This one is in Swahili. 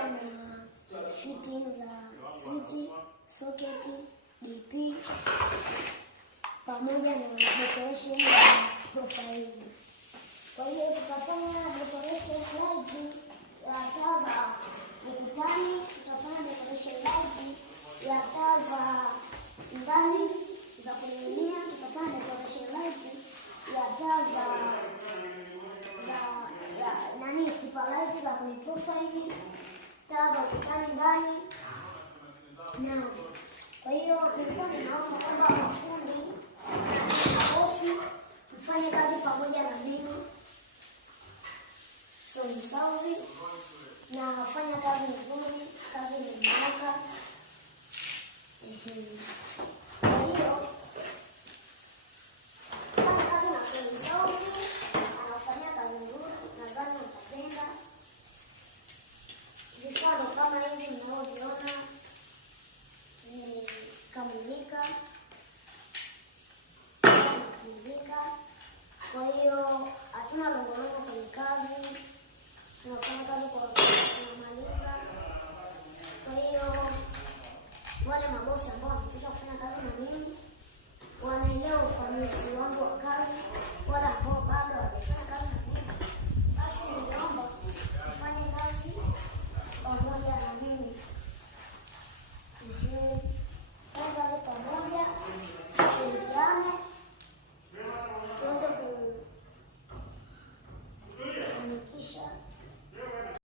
pamoja na fitting za switch, socket, DP pamoja na decoration ya profile. Kwa hiyo tutafanya decoration light ya taa za ukutani, tutafanya decoration light ya taa za ndani za kuning'inia, tutafanya decoration light ya taa za sticker light za kwenye profile, taa za ukutani ndani. Na kwa hiyo nilikuwa ninaomba kwamba mafundi na bosi mfanye kazi pamoja na mimi sawa, na fanya kazi nzuri, kazi imenyooka. Kwa hiyo